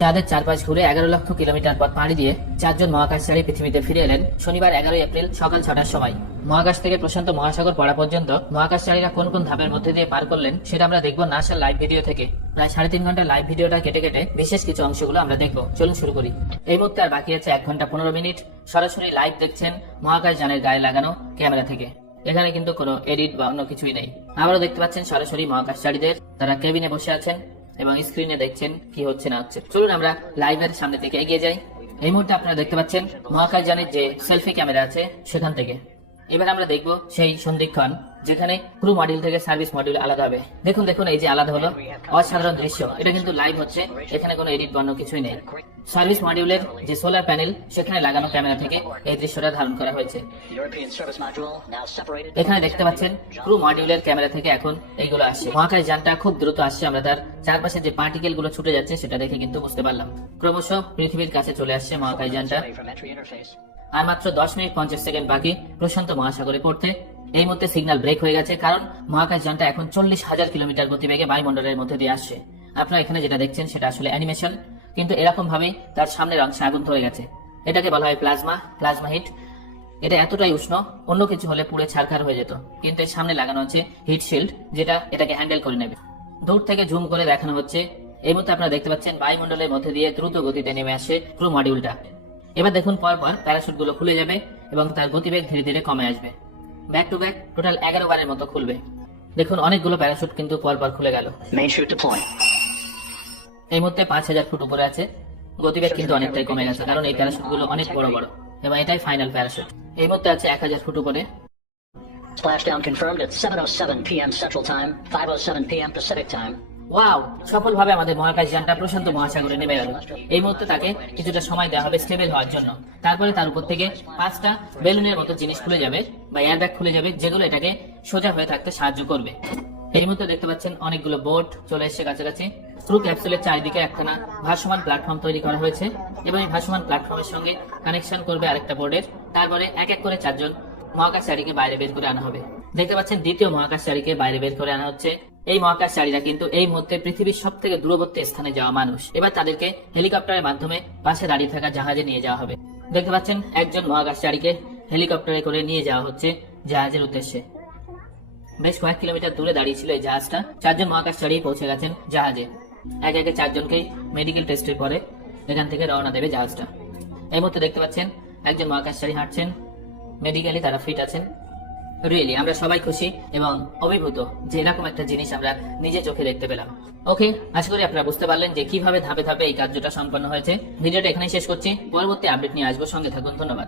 চাঁদের চারপাশ ঘুরে 11 লক্ষ কিলোমিটার পথ পাড়ি দিয়ে 4 জন মহাকাশচারী পৃথিবীতে ফিরে এলেন শনিবার 11 এপ্রিল সকাল 6টার সময়। মহাকাশ থেকে প্রশান্ত মহাসাগর পড়া পর্যন্ত মহাকাশচারীরা কোন কোন ধাপের মধ্যে দিয়ে পার করলেন সেটা আমরা দেখবো নাসার লাইভ ভিডিও থেকে। প্রায় 3.5 ঘন্টার লাইভ ভিডিওটা কেটে কেটে বিশেষ কিছু অংশগুলো আমরা দেখবো। চলুন শুরু করি। এই মুহূর্তে আর বাকি আছে 1 ঘন্টা 15 মিনিট। সরাসরি লাইভ দেখছেন মহাকাশযানের গায়ে লাগানো ক্যামেরা থেকে। এখানে কিন্তু কোনো এডিট বা অন্য কিছুই নেই। আবারও দেখতে পাচ্ছেন সরাসরি মহাকাশচারীদের, তারা কেবিনে বসে আছেন এবং স্ক্রিনে দেখছেন কি হচ্ছে না হচ্ছে। চলুন আমরা লাইভের সামনে থেকে এগিয়ে যাই। এই মুহূর্তে আপনারা দেখতে পাচ্ছেন মহাকাশযানের যে সেলফি ক্যামেরা আছে সেখান থেকে। এবার আমরা দেখব সেই সন্ধিক্ষণ যেখানে ক্রু মডিউল থেকে সার্ভিস মডিউল আলাদা হবে। দেখুন দেখুন, এই যে আলাদা হলো, অসাধারণ দৃশ্য। এটা কিন্তু লাইভ হচ্ছে, এখানে কোনো এডিট বানো কিছুই নেই। সার্ভিস মডিউলের যে সোলার প্যানেল সেখানে লাগানো ক্যামেরা থেকে এই দৃশ্যটা ধারণ করা হয়েছে। এখানে দেখতে পাচ্ছেন ক্রু মডিউলের ক্যামেরা থেকে এখন এইগুলো আসছে। মহাকাশ যানটা খুব দ্রুত আসছে, আমরা তার চারপাশে যে পার্টিকেল গুলো ছুটে যাচ্ছে সেটা দেখে কিন্তু বুঝতে পারলাম। ক্রমশ পৃথিবীর কাছে চলে আসছে মহাকাশ যানটা। আর মাত্র 10 মিনিট 50 সেকেন্ড বাকি প্রশান্ত মহাসাগরে পড়তে। এই মুহূর্তে সিগন্যাল ব্রেক হয়ে গেছে, কারণ মহাকাশ যানটা এখন 40,000 কিলোমিটার গতিবেগে বায়ুমণ্ডলের মধ্যে দিয়ে আসছে। আপনারা এখানে যেটা দেখছেন সেটা আসলে অ্যানিমেশন, কিন্তু এরকম ভাবেই তার সামনের অংশে আগুন ধরে গেছে। এটাকে বলা হয় প্লাজমা হিট। এটা এতটাই উষ্ণ, অন্য কিছু হলে পুড়ে ছারখার হয়ে যেত, কিন্তু এর সামনে লাগানো হচ্ছে হিট শিল্ড, যেটা এটাকে হ্যান্ডেল করে নেবে। দূর থেকে জুম করে দেখানো হচ্ছে। এই মুহূর্তে আপনারা দেখতে পাচ্ছেন বায়ুমণ্ডলের মধ্যে দিয়ে দ্রুত গতিতে নেমে আসে ক্রু মডিউলটা। এবার দেখুন পরপর প্যারাশুট গুলো খুলে যাবে এবং তার গতিবেগ ধীরে ধীরে কমে আসবে। ব্যাক টু ব্যাক টোটাল 11 বারের মতো খুলবে। দেখুন অনেকগুলো প্যারাশুট কিন্তু পরপর খুলে গেল। এই মুহূর্তে 5000 ফুট উপরে আছে। গতিবেগ কিন্তু অনেকটাই কমে গেছে, কারণ এই প্যারাশুট গুলো অনেক বড় বড় এবং এটাই ফাইনাল প্যারাশুট। এই মুহূর্তে আছে 1000 ফুট উপরে। Splashdown confirmed at 7:07 p.m. Central Time, 5:07 p.m. Pacific Time. Wow, সফলভাবে আমাদের মহাকাশ যানটা প্রশান্ত মহাসাগরে নেমে গেল। এই মুহূর্তে তাকে কিছুটা সময় দেওয়া হবে স্টেবল হওয়ার জন্য। তারপরে তার উপর থেকে 5টা বেলুনের মতো জিনিস খুলে যাবে বা এয়ারব্যাগ খুলে যাবে, যেগুলো এটাকে সোজা হয়ে থাকতে সাহায্য করবে। এই মুহূর্তে দেখতে পাচ্ছেন অনেকগুলো বোট চলে এসেছে কাছাকাছি। ক্রু ক্যাপসুলের চারিদিকে একখানা ভাসমান প্ল্যাটফর্ম তৈরি করা হয়েছে এবং এই ভাসমান প্ল্যাটফর্মের সঙ্গে কানেকশন করবে আরেকটা বোর্ডের। তারপরে এক এক করে 4 জন মহাকাশচারীকে বাইরে বের করে আনা হবে। দেখতে পাচ্ছেন দ্বিতীয় মহাকাশচারীকে বাইরে বের করে আনা হচ্ছে। এই মহাকাশচারীরা কিন্তু এই মুহূর্তে পৃথিবীর সব থেকে দূরবর্তী স্থানে যাওয়া মানুষ। এবার তাদেরকে হেলিকপ্টারের মাধ্যমে পাশে দাঁড়িয়ে থাকা জাহাজে নিয়ে যাওয়া হবে। দেখতে পাচ্ছেন একজন মহাকাশচারীকে হেলিকপ্টারে করে নিয়ে যাওয়া হচ্ছে জাহাজের উদ্দেশ্যে। বেশ কয়েক কিলোমিটার দূরে দাঁড়িয়ে ছিল এই জাহাজটা। 4 জন মহাকাশচারী পৌঁছে গেছেন জাহাজে। একে একে 4 জনকেই মেডিকেল টেস্টের পরে এখান থেকে রওনা দেবে জাহাজটা। এই মুহূর্তে দেখতে পাচ্ছেন একজন মহাকাশচারী হাঁটছেন, মেডিকেলি তারা ফিট আছেন। রিয়েলি আমরা সবাই খুশি এবং অভিভূত যে এরকম একটা জিনিস আমরা নিজে চোখে দেখতে পেলাম। ওকে, আশা করি আপনারা বুঝতে পারলেন যে কিভাবে ধাপে ধাপে এই কার্যটা সম্পন্ন হয়েছে। ভিডিওটা এখানেই শেষ করছি, পরবর্তী আপডেট নিয়ে আসবো, সঙ্গে থাকুন। ধন্যবাদ।